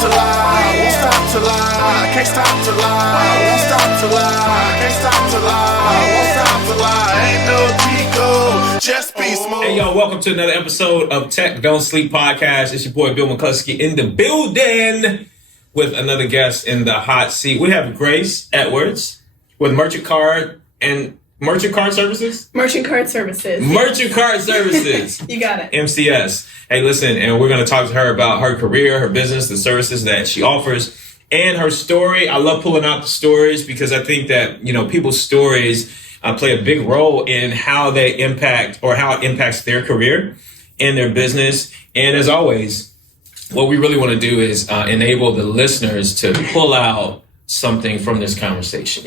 to lie, won't stop to lie, can't stop to lie, won't stop to lie, can't stop to lie, won't stop to lie, ain't no Chico, just be smooth. Hey y'all, welcome to another episode of TechDontSleep Podcast. It's your boy Bill McCluskey in the building with another guest in the hot seat. We have Grace Edwards with Merchant Card Services? Merchant Card Services. Merchant Card Services. You got it. MCS. Hey, listen, and we're going to talk to her about her career, her business, the services that she offers, and her story. I love pulling out the stories because I think that, people's stories play a big role in how they impact or how it impacts their career and their business. And as always, what we really want to do is enable the listeners to pull out something from this conversation,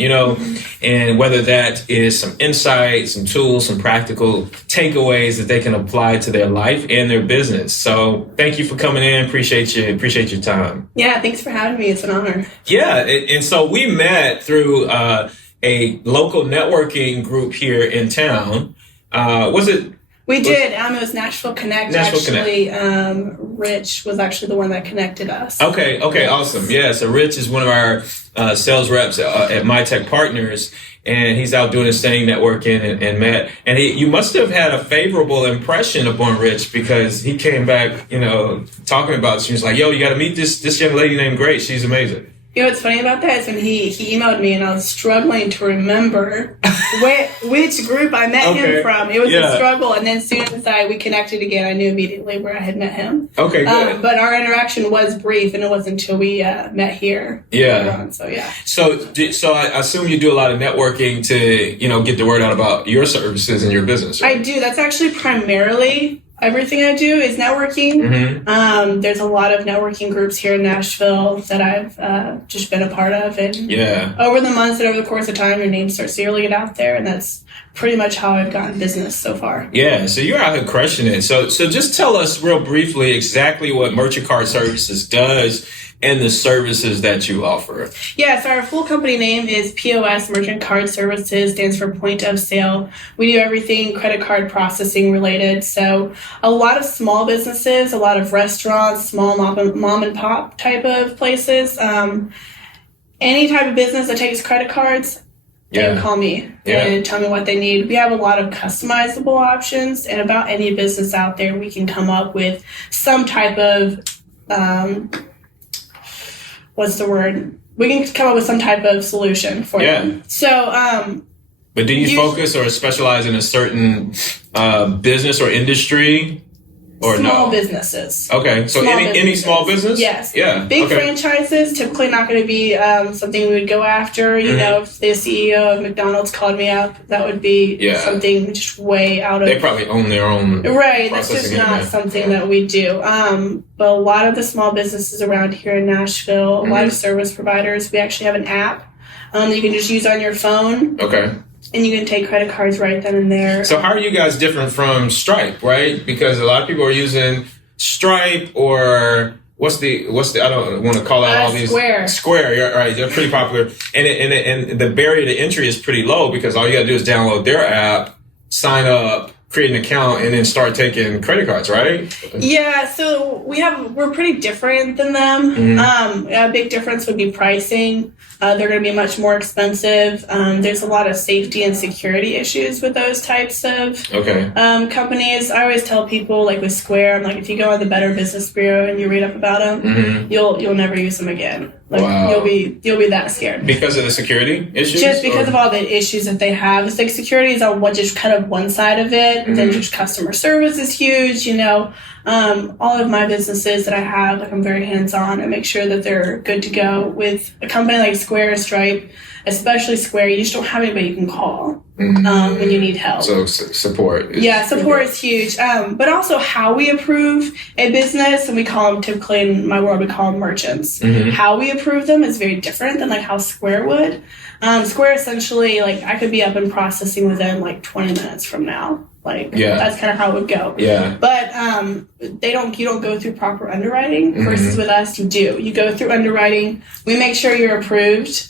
and whether that is some insight, some tools, some practical takeaways that they can apply to their life and their business. So thank you for coming in. Appreciate your time. Yeah, thanks for having me. It's an honor. Yeah. And so we met through a local networking group here in town. We did. It was Nashville Connect. Rich was actually the one that connected us. Okay, awesome. Yeah, so Rich is one of our sales reps at My Tech Partners, and he's out doing his thing, networking, and met. And you must have had a favorable impression upon Rich because he came back, talking about it. She was like, "Yo, you got to meet this young lady named Grace. She's amazing." What's funny about that is when he emailed me and I was struggling to remember which group I met him from. It was a struggle. And then as soon as we connected again, I knew immediately where I had met him. Okay, good. But our interaction was brief and it wasn't until we met here. Yeah. So I assume you do a lot of networking to, get the word out about your services and your business, right? I do. That's actually primarily everything I do is networking. Mm-hmm. There's a lot of networking groups here in Nashville that I've just been a part of. And over the months and over the course of time, your name starts to really get out there. And that's pretty much how I've gotten business so far. Yeah, so you're out here crushing it. So just tell us real briefly exactly what Merchant Card Services does and the services that you offer. Yeah, so our full company name is POS, Merchant Card Services, stands for Point of Sale. We do everything credit card processing related. So a lot of small businesses, a lot of restaurants, small mom and pop type of places. Any type of business that takes credit cards, they would call me and tell me what they need. We have a lot of customizable options, and about any business out there, we can come up with some type of we can come up with some type of solution for them. So, but do you focus or specialize in a certain business or industry? Or small businesses. Okay, so any small business? Yes. Yeah. Big franchises, typically not going to be something we would go after. If the CEO of McDonald's called me up, that would be something just way out of... They probably own their own... Right, that's just not something that we do. But a lot of the small businesses around here in Nashville, a lot of service providers, we actually have an app that you can just use on your phone. Okay. And you can take credit cards right then and there. So how are you guys different from Stripe, right? Because a lot of people are using Stripe or what's the I don't want to call out all these Square, yeah, right? They're pretty popular, and the barrier to entry is pretty low because all you got to do is download their app, sign up, create an account, and then start taking credit cards, right? Yeah, so we're pretty different than them. A big difference would be pricing. They're going to be much more expensive. There's a lot of safety and security issues with those types of companies. I always tell people, like with Square, I'm like, if you go on the Better Business Bureau and you read up about them, you'll never use them again. You'll be that scared because of the security issues. Just because of all the issues that they have. It's like security is on just kind of one side of it. Then just customer service is huge. All of my businesses that I have, I'm very hands-on. I make sure that they're good to go. With a company like Square, Stripe, especially Square, you just don't have anybody you can call when you need help. So support. Support is huge. But also how we approve a business, and we call them typically in my world, we call them merchants. How we approve them is very different than how Square would. Square essentially, I could be up and processing within 20 minutes from now. That's kind of how it would go. Yeah. But you don't go through proper underwriting versus with us, you do. You go through underwriting. We make sure you're approved.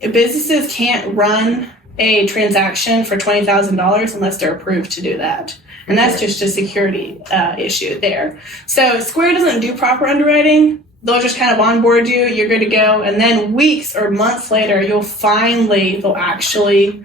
Businesses can't run a transaction for $20,000 unless they're approved to do that. And that's just a security issue there. So Square doesn't do proper underwriting. they'll just kind of onboard you. You're good to go. And then weeks or months later, they'll actually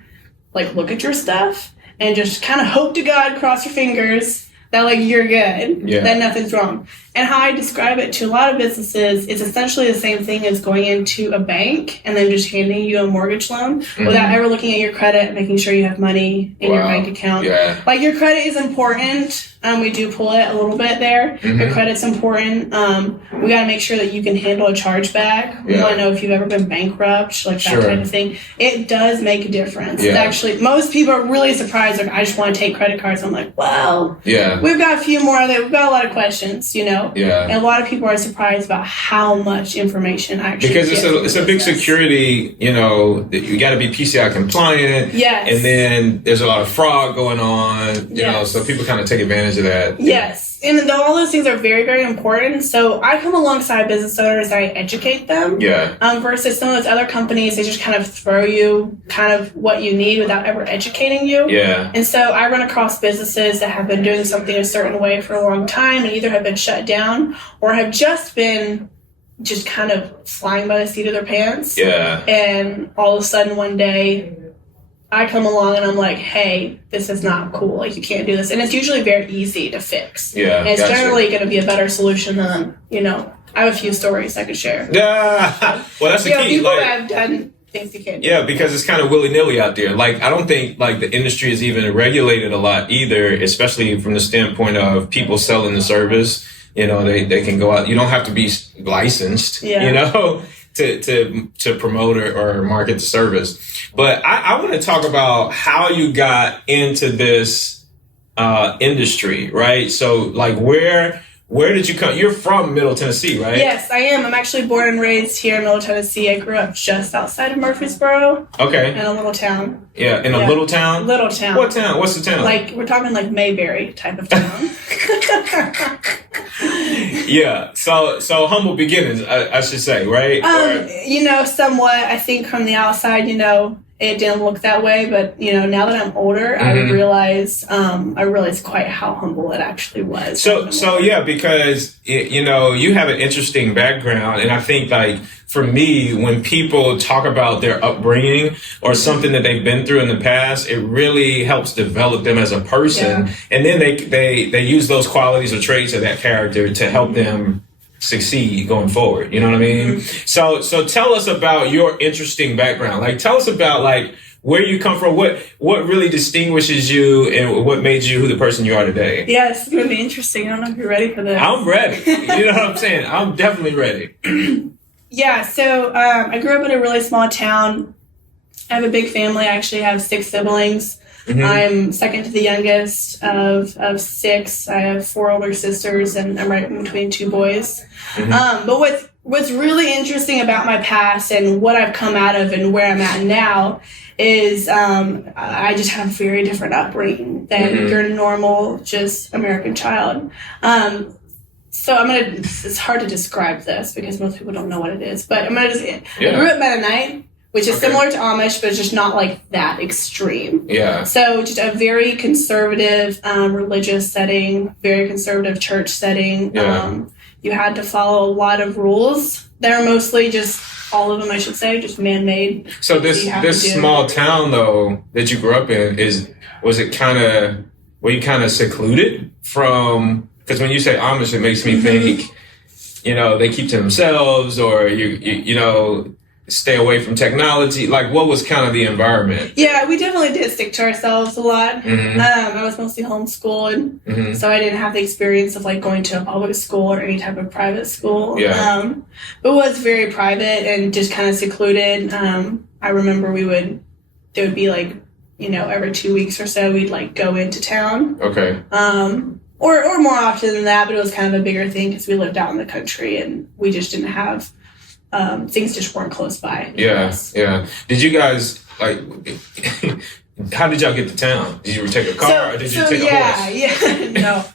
like look at your stuff and just kind of hope to God, cross your fingers that like you're good, that nothing's wrong. And how I describe it to a lot of businesses, it's essentially the same thing as going into a bank and then just handing you a mortgage loan without ever looking at your credit, making sure you have money in your bank account. Yeah. Like your credit is important. We do pull it a little bit there. Your credit's important. We got to make sure that you can handle a chargeback. We want to know if you've ever been bankrupt, like that kind of thing. It does make a difference. Yeah. Actually, most people are really surprised. Like, I just want to take credit cards. I'm like, well, we've got a few more of that. We've got a lot of questions, you know. Yeah. And a lot of people are surprised about how much information actually because it's a big security, you know, you got to be PCI compliant. Yes. And then there's a lot of fraud going on, you know, so people kind of take advantage of that. Yes. And all those things are very, very important. So I come alongside business owners, I educate them. Yeah. Versus some of those other companies, they just kind of throw you kind of what you need without ever educating you. Yeah. And so I run across businesses that have been doing something a certain way for a long time and either have been shut down or have just been just kind of flying by the seat of their pants. Yeah. And all of a sudden one day I come along and I'm like, hey, this is not cool. Like, you can't do this. And it's usually very easy to fix. Yeah. And it's generally going to be a better solution than, you know, I have a few stories I could share. Yeah. Well, that's the key. People that have done things you can't do. Yeah, because it's kind of willy-nilly out there. Like, I don't think, like, the industry is even regulated a lot either, especially from the standpoint of people selling the service. You know, they can go out. You don't have to be licensed, you know, to promote or market the service. But I want to talk about how you got into this industry, right? So, like, where did you come? You're from Middle Tennessee, right? Yes, I am. I'm actually born and raised here in Middle Tennessee. I grew up just outside of Murfreesboro. Okay. In a little town. Yeah, in a little town? Little town. What town? What's the town? Like, we're talking like Mayberry type of town. Yeah, so humble beginnings, I should say, right? You know, somewhat. I think from the outside, you know, it didn't look that way, but you know, now that I'm older, I realize quite how humble it actually was. So yeah, because you know, you have an interesting background, and I think like for me, when people talk about their upbringing or something that they've been through in the past, it really helps develop them as a person, and then they use those qualities or traits of that character to help them succeed going forward. You know what I mean? So tell us about your interesting background. Like, tell us about like where you come from, what really distinguishes you, and what made you who the person you are today. Yes, it's gonna be interesting. I don't know if you're ready for this. I'm ready. You know what I'm saying? I'm definitely ready. Yeah. So I grew up in a really small town. I have a big family. I actually have 6 siblings. I'm second to the youngest of 6. I have 4 older sisters, and I'm right in between 2 boys. But what's really interesting about my past and what I've come out of and where I'm at now is I just have a very different upbringing than your normal, just American child. So it's hard to describe this because most people don't know what it is, but I grew up Mennonite, which is similar to Amish, but it's just not like that extreme. Yeah. So just a very conservative religious setting, very conservative church setting. Yeah. You had to follow a lot of rules that are mostly just, all of them I should say, just man-made. So this small town though that you grew up in, were you kind of secluded from, because when you say Amish, it makes me think, you know, they keep to themselves, or you know, stay away from technology. Like, what was kind of the environment? Yeah, we definitely did stick to ourselves a lot. I was mostly homeschooled, so I didn't have the experience of like going to a public school or any type of private school. Yeah. But it was very private and just kind of secluded. I remember there would be like, you know, every 2 weeks or so we'd like go into town. Okay. Or more often than that, but it was kind of a bigger thing because we lived out in the country and we just didn't have, things just weren't close by. Yeah, yeah. Did you guys, like, how did y'all get to town? Did you take a car or did you take a horse? Yeah, no.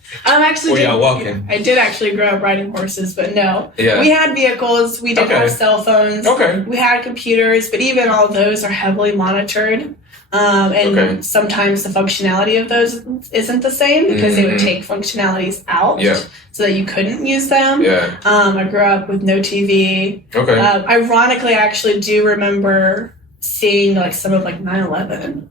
Were y'all walking? I did actually grow up riding horses, but no. Yeah. We had vehicles. We did have cell phones. Okay. We had computers, but even all of those are heavily monitored. And sometimes the functionality of those isn't the same because they would take functionalities out so that you couldn't use them. Yeah. I grew up with no TV. Okay. Ironically, I actually do remember seeing like some of like 9/11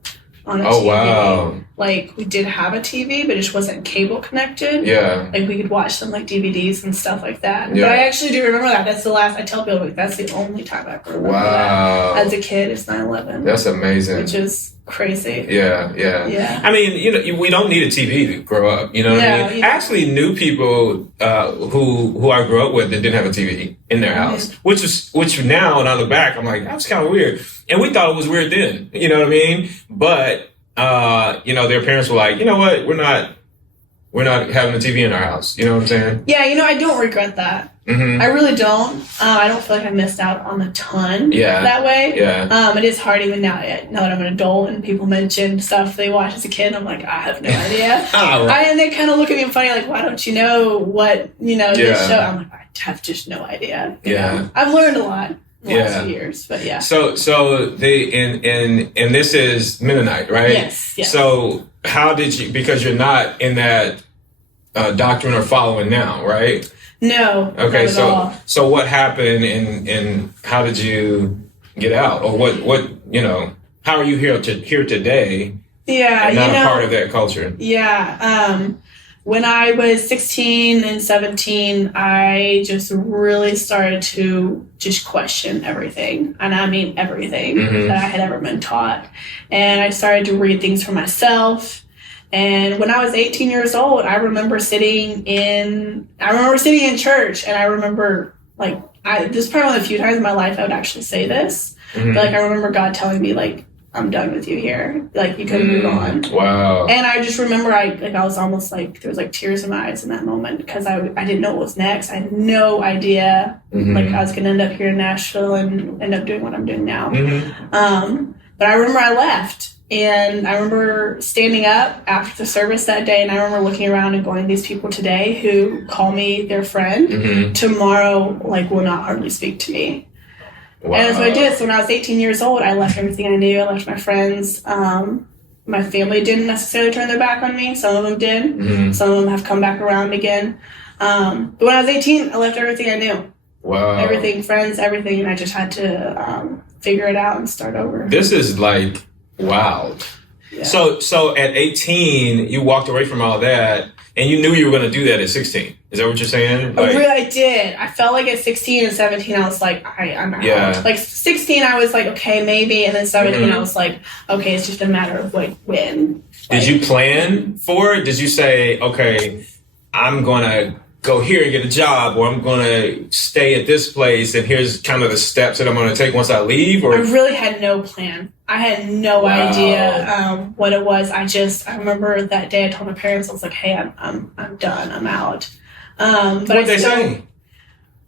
on a TV. Wow. Like we did have a TV, but it just wasn't cable connected. Yeah. Like we could watch them like DVDs and stuff like that. Yeah. But I actually do remember that. That's the last, I tell people, like, that's the only time I can remember that. As a kid, it's 9/11. That's amazing. Which is crazy. Yeah. I mean, we don't need a TV to grow up. You know what I mean? Yeah. I actually knew people who I grew up with that didn't have a TV in their house, which now, when I look back, I'm like, that was kind of weird. And we thought it was weird then. You know what I mean? But their parents were like, you know what? We're not having a TV in our house. You know what I'm saying? Yeah, I don't regret that. I really don't. I don't feel like I missed out on a ton that way. Yeah. It is hard even now that I'm an adult and people mention stuff they watched as a kid. I'm like, I have no idea. And they kind of look at me funny, like, why don't you know what, this show? I'm like, I have just no idea. I've learned a lot in the last few years, but yeah. So they, and this is Mennonite, right? Yes. So how did you, because you're not in that doctrine or following now, right? No. Okay, not at all. So what happened and how did you get out? Or what how are you here today? Yeah, and not a part of that culture. Yeah. When I was 16 and 17, I just really started to just question everything. And I mean everything that I had ever been taught. And I started to read things for myself. And when I was 18 years old, I remember sitting in church, and I remember, this is probably one of the few times in my life I would actually say this. But, I remember God telling me, I'm done with you here. You can move on. Wow. And I just remember I was almost there was tears in my eyes in that moment because I didn't know what was next. I had no idea, I was going to end up here in Nashville and end up doing what I'm doing now. But I remember I left. And I remember standing up after the service that day, and I remember looking around and going, these people today who call me their friend, tomorrow, will not hardly speak to me. Wow. And that's what I did. So when I was 18 years old, I left everything I knew. I left my friends. My family didn't necessarily turn their back on me. Some of them did. Some of them have come back around again. But when I was 18, I left everything I knew. Wow. Everything, friends, everything. And I just had to figure it out and start over. This is wow. Yeah. So at 18, you walked away from all that, and you knew you were going to do that at 16. Is that what you're saying? I did. I felt like at 16 and 17, I was like, I'm out. Yeah. 16, I was like, okay, maybe. And then 17, I was like, okay, it's just a matter of when. Did you plan for it? Did you say, okay, I'm going to go here and get a job, or I'm going to stay at this place, and here's kind of the steps that I'm going to take once I leave? Or I really had no plan. I had no idea what it was. I remember that day I told my parents, I was like, hey, I'm done. I'm out. But what did they say?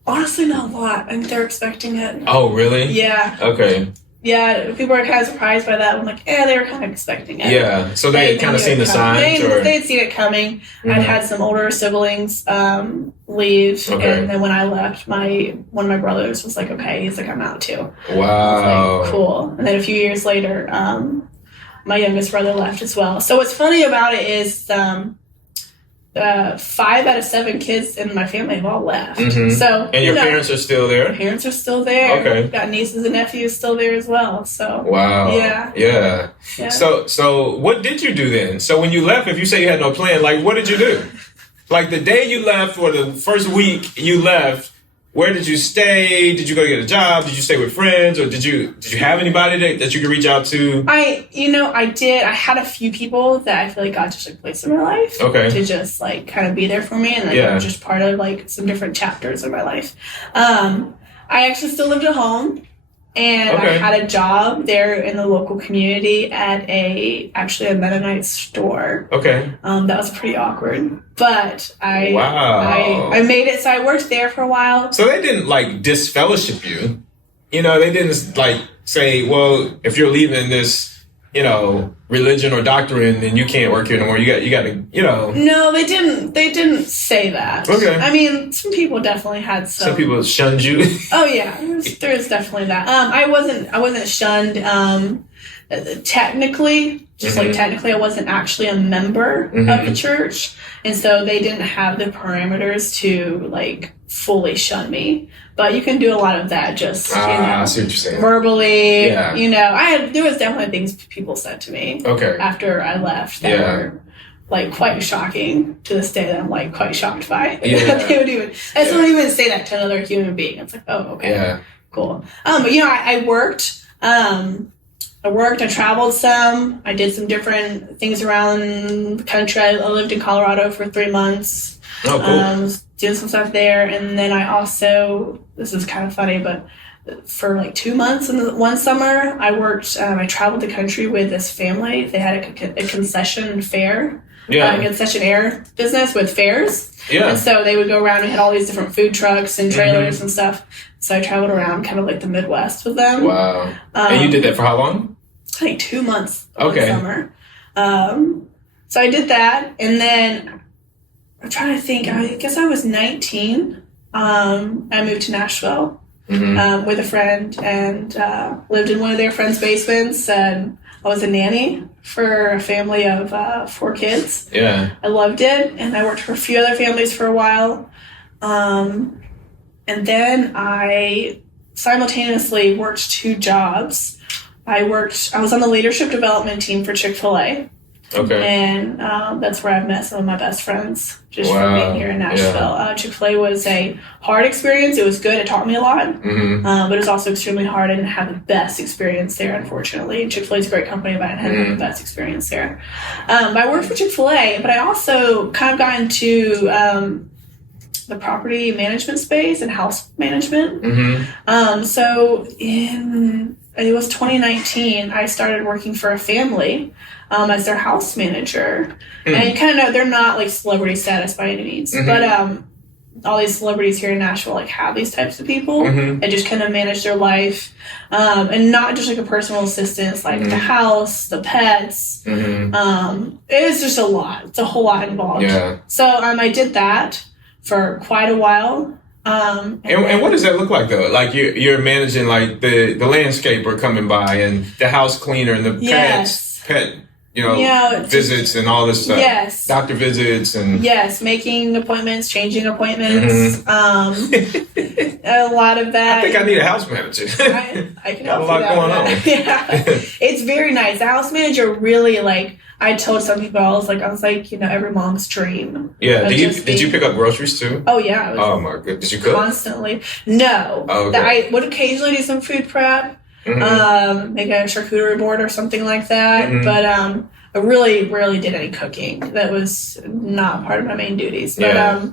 Honestly, not a lot. I think they're expecting it. Oh, really? Yeah. Okay. Yeah, people were kind of surprised by that. I'm like, they were kind of expecting it. Yeah, so they had kind of seen the signs? They had seen it coming. I'd had some older siblings leave, and then when I left, one of my brothers was like, okay, he's like, I'm out too. Wow. I was like, cool. And then a few years later, my youngest brother left as well. So what's funny about it is 5 out of 7 kids in my family have all left. So, and your parents are still there? My parents are still there. Okay. Got nieces and nephews still there as well. So wow. Yeah. So what did you do then? So when you left, if you say you had no plan, what did you do? The day you left, or the first week you left, where did you stay? Did you go get a job? Did you stay with friends, or did you have anybody that you could reach out to? I did. I had a few people that I feel like God just placed in my life. Okay. To just kind of be there for me, and they were just part of some different chapters of my life. I actually still lived at home, and I had a job there in the local community at a Mennonite store. Okay. That was pretty awkward. But I made it, so I worked there for a while. So they didn't disfellowship you. They didn't say, well, if you're leaving this religion or doctrine, then you can't work here no more. You got to. No, they didn't say that. Okay. I mean, some people definitely had some. Some people shunned you. Oh yeah, there's definitely that. I wasn't shunned. Technically, I wasn't actually a member of the church, and so they didn't have the parameters to like fully shun me. But you can do a lot of that just I see what you're saying. verbally. Yeah. There was definitely things people said to me. Okay. After I left that were like quite shocking to this day that I'm like quite shocked by. Yeah. Someone even say that to another human being. It's like, oh, okay. Yeah. Cool. But I worked. I traveled some. I did some different things around the country. I lived in Colorado for 3 months. Oh, cool. Doing some stuff there. And then I also, this is kind of funny, but for like 2 months in one summer, I worked, I traveled the country with this family. They had a concession fair. Concessionaire business with fairs. Yeah. And so they would go around and had all these different food trucks and trailers and stuff. So I traveled around kind of like the Midwest with them. Wow. And you did that for how long? I think 2 months one summer. So I did that. And then I'm trying to think, I guess I was 19. I moved to Nashville with a friend and lived in one of their friends' basements. And I was a nanny for a family of 4 kids. Yeah. I loved it. And I worked for a few other families for a while. And then I simultaneously worked 2 jobs. I was on the leadership development team for Chick-fil-A. Okay. And that's where I've met some of my best friends just from being here in Nashville. Yeah. Chick-fil-A was a hard experience. It was good. It taught me a lot. But it was also extremely hard. I didn't have the best experience there, unfortunately. Chick-fil-A is a great company, but I didn't have the best experience there. But I worked for Chick-fil-A, but I also kind of got into the property management space and house management. So it was 2019, I started working for a family as their house manager. And you kind of know they're not like celebrity status by any means, but all these celebrities here in Nashville like have these types of people that just kind of manage their life, and not just like a personal assistant, like the house, the pets. It's just a lot. It's a whole lot involved. Yeah. So I did that for quite a while. And what does that look like though? Like you're managing like the landscaper coming by and the house cleaner and the pet visits and all this stuff. Yes. Doctor visits and making appointments, changing appointments. A lot of that. I think I need a house manager. I can got a lot going on. Yeah. It's very nice. The house manager really I told some people I was like every mom's dream. Yeah. Did you pick up groceries too? Oh yeah. Oh my god. Did you cook? Constantly. No. Oh, okay. I would occasionally do some food prep. Make a charcuterie board or something like that. But I really rarely did any cooking. That was not part of my main duties. But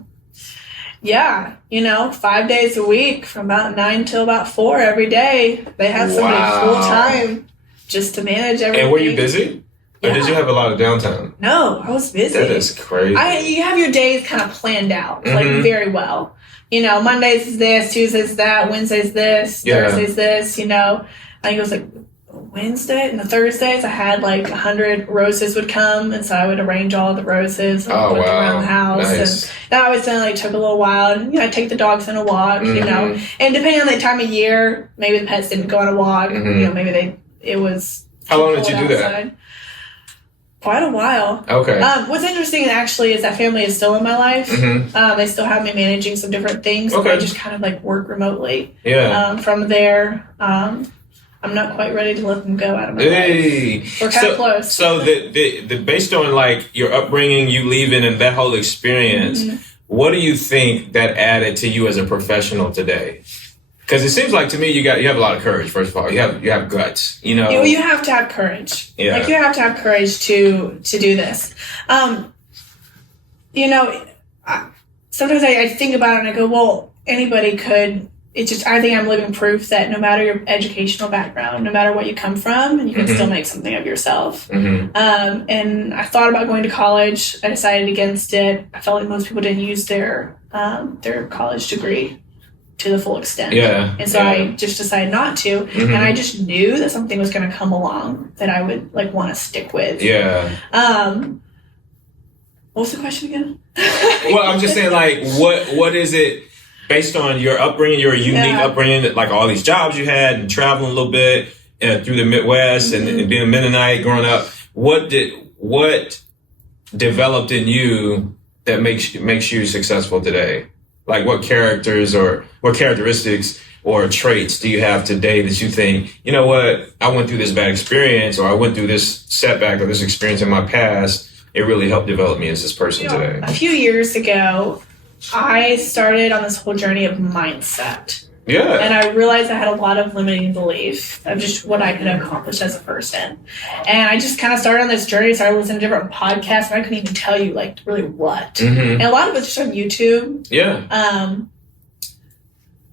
5 days a week from about 9 till about 4 every day. They had somebody full time just to manage everything. And were you busy? Or did you have a lot of downtime? No, I was busy. That is crazy. You have your days kind of planned out, very well. Mondays is this, Tuesdays is that, Wednesdays this, Thursdays this, I think it was Wednesday and the Thursdays I had 100 roses would come, and so I would arrange all the roses and put them around the house. Nice. And that always took a little while. And I'd take the dogs on a walk, and depending on the time of year, maybe the pets didn't go on a walk. Maybe it was. How long did you do that? Quite a while. Okay. What's interesting actually is that family is still in my life. They still have me managing some different things. Okay. I just kind of work remotely. Yeah. From there, I'm not quite ready to let them go out of my life. We're kind of close. So the based on your upbringing, you leaving, and that whole experience, what do you think that added to you as a professional today? Because it seems like to me you have a lot of courage. First of all, you have guts. You have to have courage. Yeah. You have to have courage to do this. Sometimes I think about it and I go, well, anybody could. I think I'm living proof that no matter your educational background, no matter what you come from, you can still make something of yourself. And I thought about going to college. I decided against it. I felt like most people didn't use their college degree to the full extent. Yeah. And so I just decided not to. And I just knew that something was going to come along that I would like want to stick with. Yeah. What was the question again? Well, I'm just saying, like, what is it based on your upbringing, your unique upbringing, like all these jobs you had and traveling a little bit through the Midwest and being a Mennonite growing up? What developed in you that makes you successful today? Like, what characters or what characteristics or traits do you have today that you think, you know what, I went through this bad experience, or I went through this setback or this experience in my past, it really helped develop me as this person today? A few years ago, I started on this whole journey of mindset. Yeah. And I realized I had a lot of limiting belief of just what I could accomplish as a person. And I just kind of started on this journey, started listening to different podcasts, and I couldn't even tell you, like, really what. And a lot of it's just on YouTube. Yeah.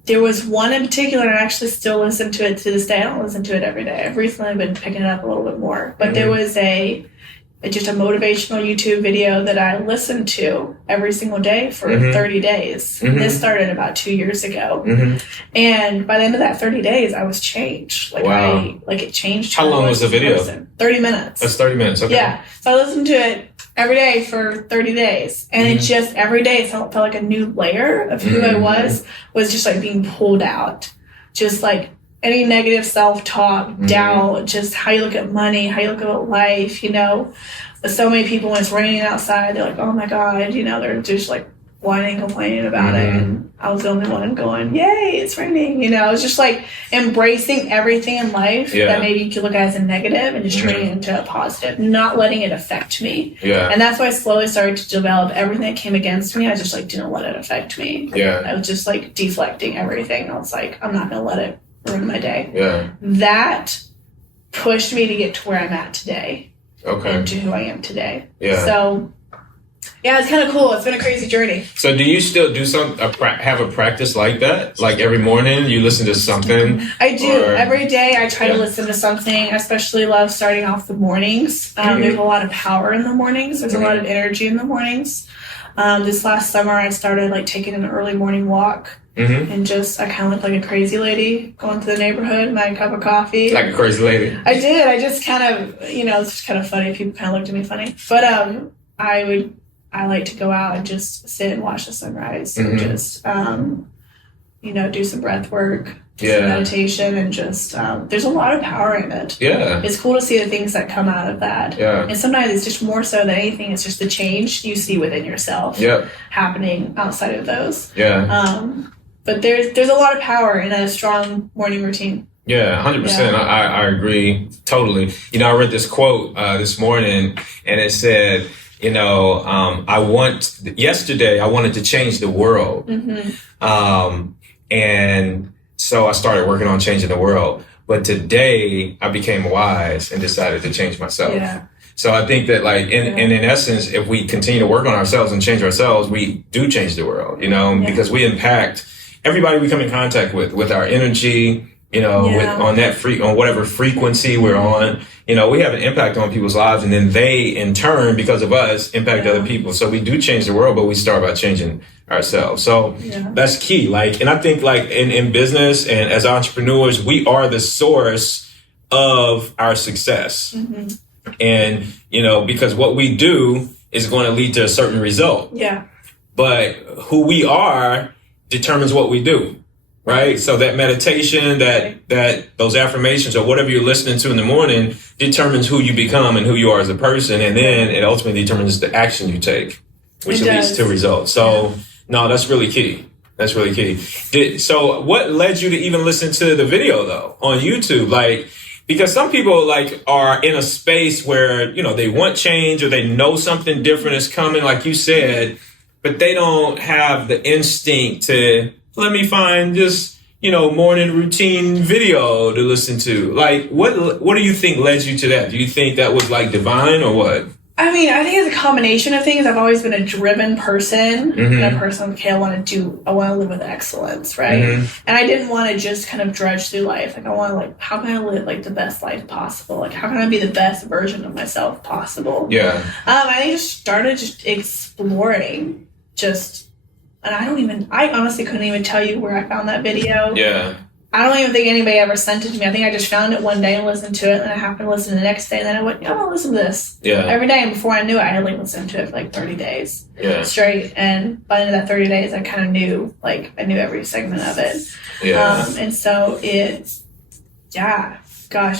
There was one in particular, and I actually still listen to it to this day. I don't listen to it every day. I've recently been picking it up a little bit more. But there was just a motivational YouTube video that I listened to every single day for 30 days. This started about 2 years ago. And by the end of that 30 days, I was changed. Like, wow. It changed. How long was the video? 30 minutes. That's 30 minutes. Okay. Yeah. So I listened to it every day for 30 days. And it just, every day, it felt like a new layer of who I was just like being pulled out. Just like any negative self-talk, doubt, just how you look at money, how you look at life, you know. So many people, when it's raining outside, they're like, oh my God, you know, they're just like whining, complaining about it. And I was the only one going, yay, it's raining. You know, it's just like embracing everything in life that maybe you could look at as a negative and just turning it into a positive, not letting it affect me. Yeah. And that's why I slowly started to develop everything that came against me. I just like didn't let it affect me. Yeah. I was just like deflecting everything. I was like, I'm not going to let it ruin my day. Yeah. That pushed me to get to where I'm at today. Okay. And to who I am today. Yeah. So, yeah, it's kind of cool. It's been a crazy journey. So do you still do have a practice like that? Like every morning you listen to something? I do. Every day I try to listen to something. I especially love starting off the mornings. There's a lot of power in the mornings. There's a lot of energy in the mornings. This last summer I started like taking an early morning walk. And just, I kind of looked like a crazy lady going through the neighborhood, my cup of coffee. Like a crazy lady? I did. I just kind of, you know, it's just kind of funny. People kind of looked at me funny. But I like to go out and just sit and watch the sunrise. And just, you know, do some breath work, do some meditation, and just, there's a lot of power in it. Yeah. It's cool to see the things that come out of that. Yeah. And sometimes it's just more so than anything, it's just the change you see within yourself happening outside of those. Yeah. But there's a lot of power in a strong morning routine. Yeah, 100%. I agree totally. You know, I read this quote this morning, and it said, you know, yesterday I wanted to change the world. And so I started working on changing the world. But today I became wise and decided to change myself. Yeah. So I think that, like, in essence, if we continue to work on ourselves and change ourselves, we do change the world, you know, because we impact everybody we come in contact with our energy, you know, on whatever frequency we're on. You know, we have an impact on people's lives, and then they, in turn, because of us, impact other people. So we do change the world, but we start by changing ourselves. So that's key. Like, and I think, like, in business and as entrepreneurs, we are the source of our success. And, you know, because what we do is going to lead to a certain result. Yeah. But who we are determines what we do. Right. So that meditation, that those affirmations or whatever you're listening to in the morning determines who you become and who you are as a person. And then it ultimately determines the action you take, which leads to results. So no, that's really key. That's really key. So what led you to even listen to the video, though, on YouTube? Like, because some people, like, are in a space where, you know, they want change or they know something different is coming, like you said, but they don't have the instinct to, let me find just, you know, morning routine video to listen to. Like, what do you think led you to that? Do you think that was, like, divine or what? I mean, I think it's a combination of things. I've always been a driven person. And a person, okay, I want to live with excellence, right? And I didn't want to just kind of drudge through life. Like, I want to, like, how can I live, like, the best life possible? Like, how can I be the best version of myself possible? Yeah. I just started just exploring just And I honestly couldn't even tell you where I found that video. Yeah. I don't even think anybody ever sent it to me. I think I just found it one day and listened to it, and I happened to listen the next day, and then I went, I'll listen to this every day. And before I knew it, I had listened to it for 30 days straight. And by the end of that 30 days, I kind of knew, I knew every segment of it. Yeah. And so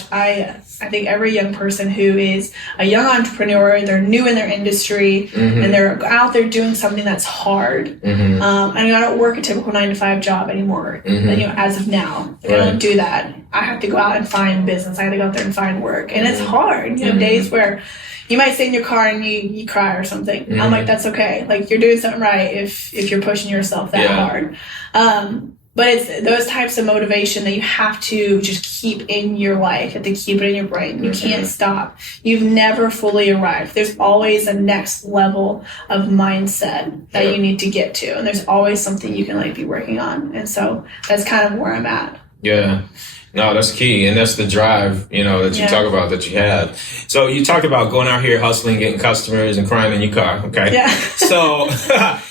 I think every young person who is a young entrepreneur, they're new in their industry, and they're out there doing something that's hard. And I don't work a typical 9-to-5 job anymore. As of now, I don't do that. I have to go out and find business. I have to go out there and find work, and it's hard. Days where you might sit in your car and you cry or something. I'm like, that's okay. You're doing something right if you're pushing yourself that hard. But it's those types of motivation that you have to just keep in your life. You have to keep it in your brain. You can't stop. You've never fully arrived. There's always a next level of mindset that you need to get to. And there's always something you can be working on. And so that's kind of where I'm at. Yeah. No, that's key. And that's the drive, that you talk about, that you have. So you talked about going out here, hustling, getting customers, and crying in your car. Okay. Yeah. So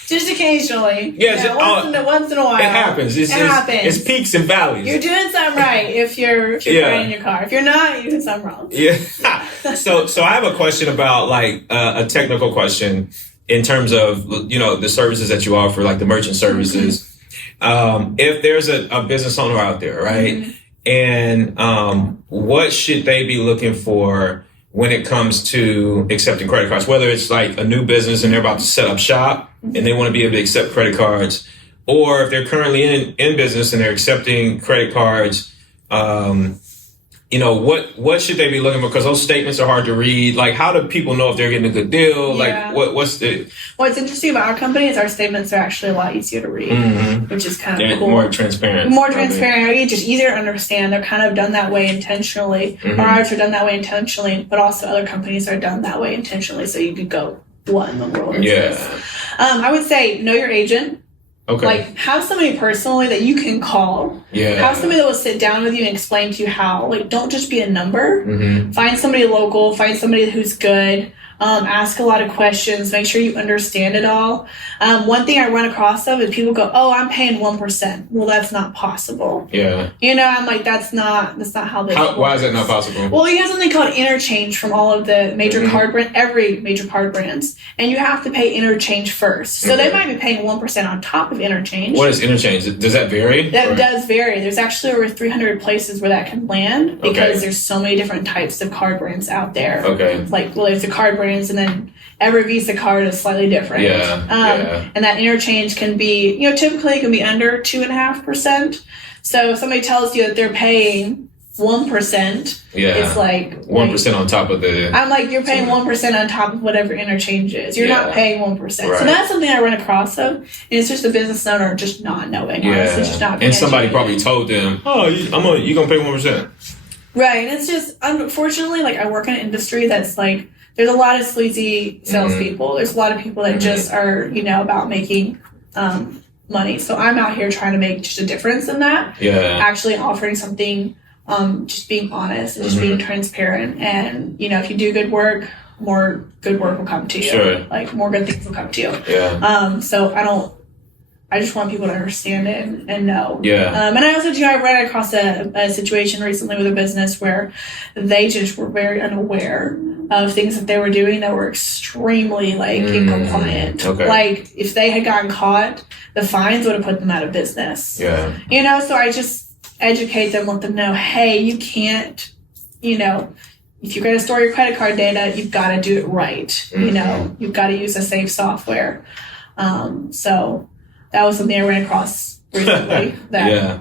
just occasionally. Yeah. Once in a while. It happens. It happens. It's peaks and valleys. You're doing something right if you're crying in your car. If you're not, you're doing something wrong. Yeah. So I have a question about a technical question in terms of, the services that you offer, the merchant services. If there's a business owner out there, right? And what should they be looking for when it comes to accepting credit cards? Whether it's a new business and they're about to set up shop and they want to be able to accept credit cards, or if they're currently in business and they're accepting credit cards, what should they be looking for? Because those statements are hard to read. How do people know if they're getting a good deal? Yeah. What's interesting about our company is our statements are actually a lot easier to read, which is kind of cool. More transparent. Just easier to understand. They're kind of done that way intentionally. Ours are done that way intentionally, but also other companies are done that way intentionally. So you could go, what in the world is this? I would say know your agent. Okay. Have somebody personally that you can call. Yeah. Have somebody that will sit down with you and explain to you how. Don't just be a number. Find somebody local. Find somebody who's good. Ask a lot of questions. Make sure you understand it all. One thing I run across is people go, "Oh, I'm paying 1%." Well, that's not possible. Yeah. I'm like, that's not how this works. Why is that not possible? Well, you have something called interchange from all of the major every major card brands, and you have to pay interchange first. So they might be paying 1% on top of interchange. What is interchange? Does that vary? That does vary. There's actually over 300 places where that can land because there's so many different types of card brands out there. Okay. There's the card brands, and then every Visa card is slightly different. And that interchange can be, typically it can be under 2.5%. So if somebody tells you that they're paying 1%, it's 1% on top of the... I'm like, you're paying 1% on top of whatever interchange is. You're not paying 1%. Right. So that's something I run across of. And it's just a business owner just not knowing. Honestly, just not and somebody probably told them, you're going to pay 1%. Right. And it's just, unfortunately, I work in an industry that's there's a lot of sleazy salespeople. There's a lot of people that just are, about making money. So I'm out here trying to make just a difference in that. Yeah. Actually offering something, just being honest and just being transparent. And, if you do good work, more good work will come to you. Sure. More good things will come to you. Yeah. So I just want people to understand it and know. Yeah. And I also I ran across a situation recently with a business where they just were very unaware of things that they were doing that were extremely incompliant. Okay. If they had gotten caught, the fines would have put them out of business. Yeah. So I just educate them, let them know, hey, you can't, if you're going to store your credit card data, you've got to do it right. You've got to use a safe software. So that was something I ran across recently.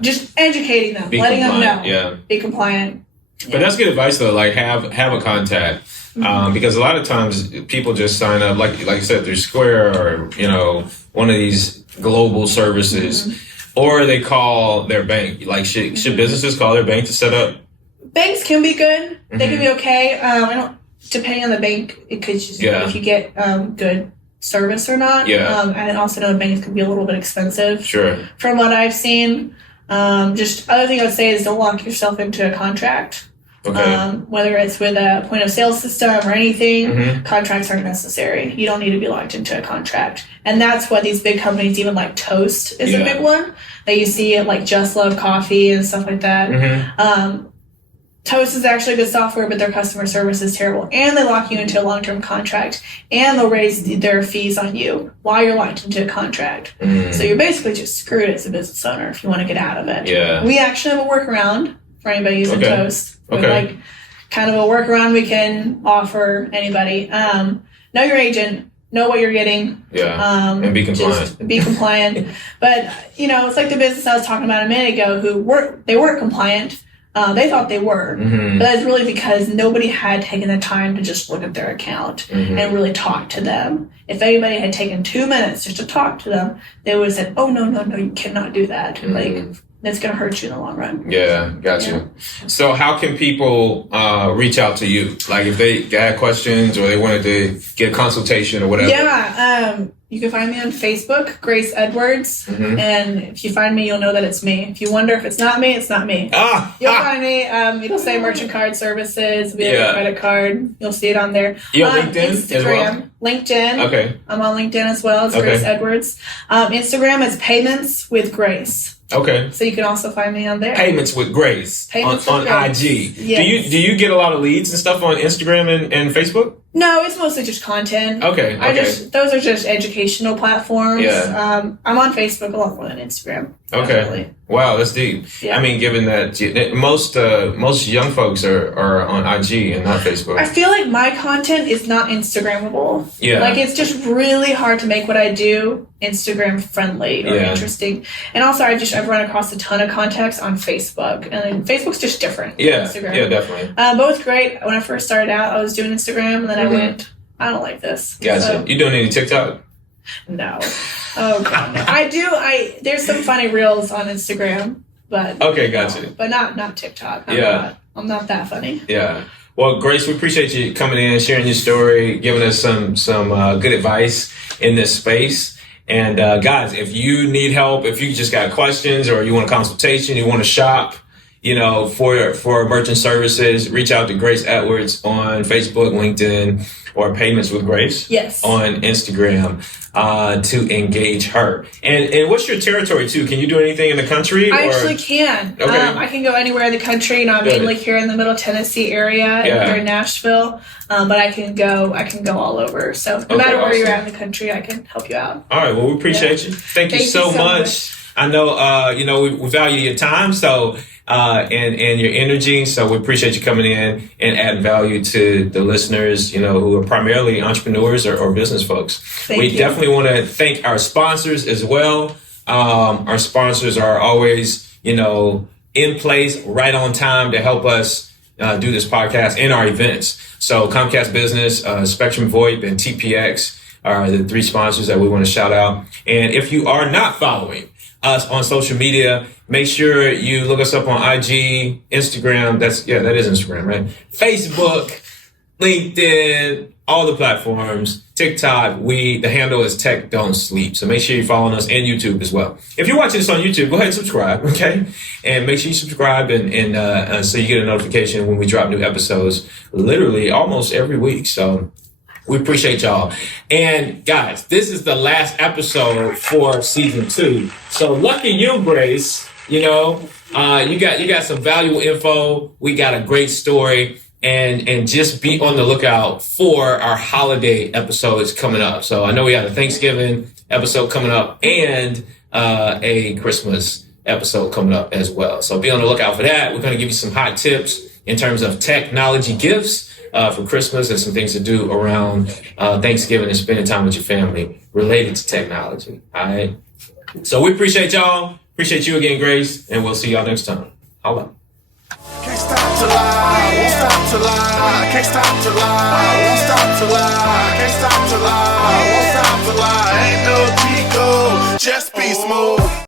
Just educating them, letting them know. Yeah. Be compliant. But that's good advice though. Have a contact. Because a lot of times people just sign up, like you said, through Square or, one of these global services, or they call their bank. Should businesses call their bank to set up? Banks can be good. They can be okay. Depending on the bank, it could just, if you get good service or not. And also know the banks can be a little bit expensive. Sure. From what I've seen. Just other thing I would say is don't lock yourself into a contract. Okay. Whether it's with a point of sale system or anything, contracts aren't necessary. You don't need to be locked into a contract. And that's what these big companies, even like Toast is a big one that you see at like Just Love Coffee and stuff like that. Toast is actually good software, but their customer service is terrible. And they lock you into a long-term contract. And they'll raise their fees on you while you're locked into a contract. So you're basically just screwed as a business owner if you want to get out of it. Yeah. We actually have a workaround for anybody using Toast. Like kind of a workaround we can offer anybody. Know your agent. Know what you're getting. And be compliant. Just be compliant. But, it's like the business I was talking about a minute ago who weren't compliant. They thought they were, but that's really because nobody had taken the time to just look at their account and really talk to them. If anybody had taken 2 minutes just to talk to them, they would have said, "Oh, no, you cannot do that. Like, that's going to hurt you in the long run." Yeah, got you. So how can people reach out to you? Like if they got questions or they wanted to get a consultation or whatever? Yeah, you can find me on Facebook, Grace Edwards. And if you find me, you'll know that it's me. If you wonder if it's not me, it's not me. You'll find me. It'll say Merchant Card Services. We have a credit card. You'll see it on there. You on LinkedIn Instagram, as well? LinkedIn. Okay. I'm on LinkedIn as well. It's Grace Edwards. Instagram is Payments with Grace. Okay. So you can also find me on there. Payments with Grace on Grace. IG. Yes. Do you get a lot of leads and stuff on Instagram and Facebook? No, it's mostly just content. Okay. Those are just educational platforms. Yeah. I'm on Facebook a lot more than Instagram. Okay. Definitely. Wow, that's deep. Yeah. I mean, given that most young folks are on IG and not Facebook. I feel like my content is not Instagrammable. Yeah. Like it's just really hard to make what I do Instagram friendly or interesting. And also I've run across a ton of contacts on Facebook, and Facebook's just different than Instagram. Yeah, definitely. Both great. When I first started out, I was doing Instagram, and then I went, I don't like this. Gotcha. So, You doing any TikTok? No. Oh god, no. I do. There's some funny reels on Instagram, but Okay, gotcha. but not TikTok. I'm not that funny. Yeah. Well, Grace, we appreciate you coming in, sharing your story, giving us some good advice in this space. And guys, if you need help, if you just got questions or you want a consultation, you want to shop, for merchant services, reach out to Grace Edwards on Facebook, LinkedIn, or Payments with Grace on Instagram to engage her. And what's your territory too? Can you do anything in the country? I actually can. Okay. I can go anywhere in the country. I'm mainly here in the Middle Tennessee area, here in Nashville. But I can go all over. So no matter where you're at in the country, I can help you out. All right. Well, we appreciate you. Thank you so much. I know, we value your time. So, and your energy. So we appreciate you coming in and adding value to the listeners, who are primarily entrepreneurs or business folks. We definitely want to thank our sponsors as well. Our sponsors are always, in place right on time to help us do this podcast and our events. So Comcast Business, Spectrum VoIP, and TPX are the three sponsors that we want to shout out. And if you are not following us on social media, make sure you look us up on IG, Instagram. That is Instagram, right? Facebook, LinkedIn, all the platforms, TikTok. The handle is TechDontSleep. So make sure you're following us, and YouTube as well. If you're watching this on YouTube, go ahead and subscribe, okay? And make sure you subscribe and so you get a notification when we drop new episodes, literally almost every week. So we appreciate y'all. And guys, this is the last episode for season 2. So lucky you, Grace. You got some valuable info. We got a great story. And just be on the lookout for our holiday episodes coming up. So I know we got a Thanksgiving episode coming up and a Christmas episode coming up as well. So be on the lookout for that. We're going to give you some hot tips in terms of technology gifts for Christmas and some things to do around Thanksgiving and spending time with your family related to technology. All right. So we appreciate y'all. Appreciate you again, Grace. And we'll see y'all next time. Holla. Can't stop to lie, won't stop to lie. Can't stop to lie, won't stop to lie. Can't stop to lie, won't stop to lie. Ain't no Chico, just be smooth.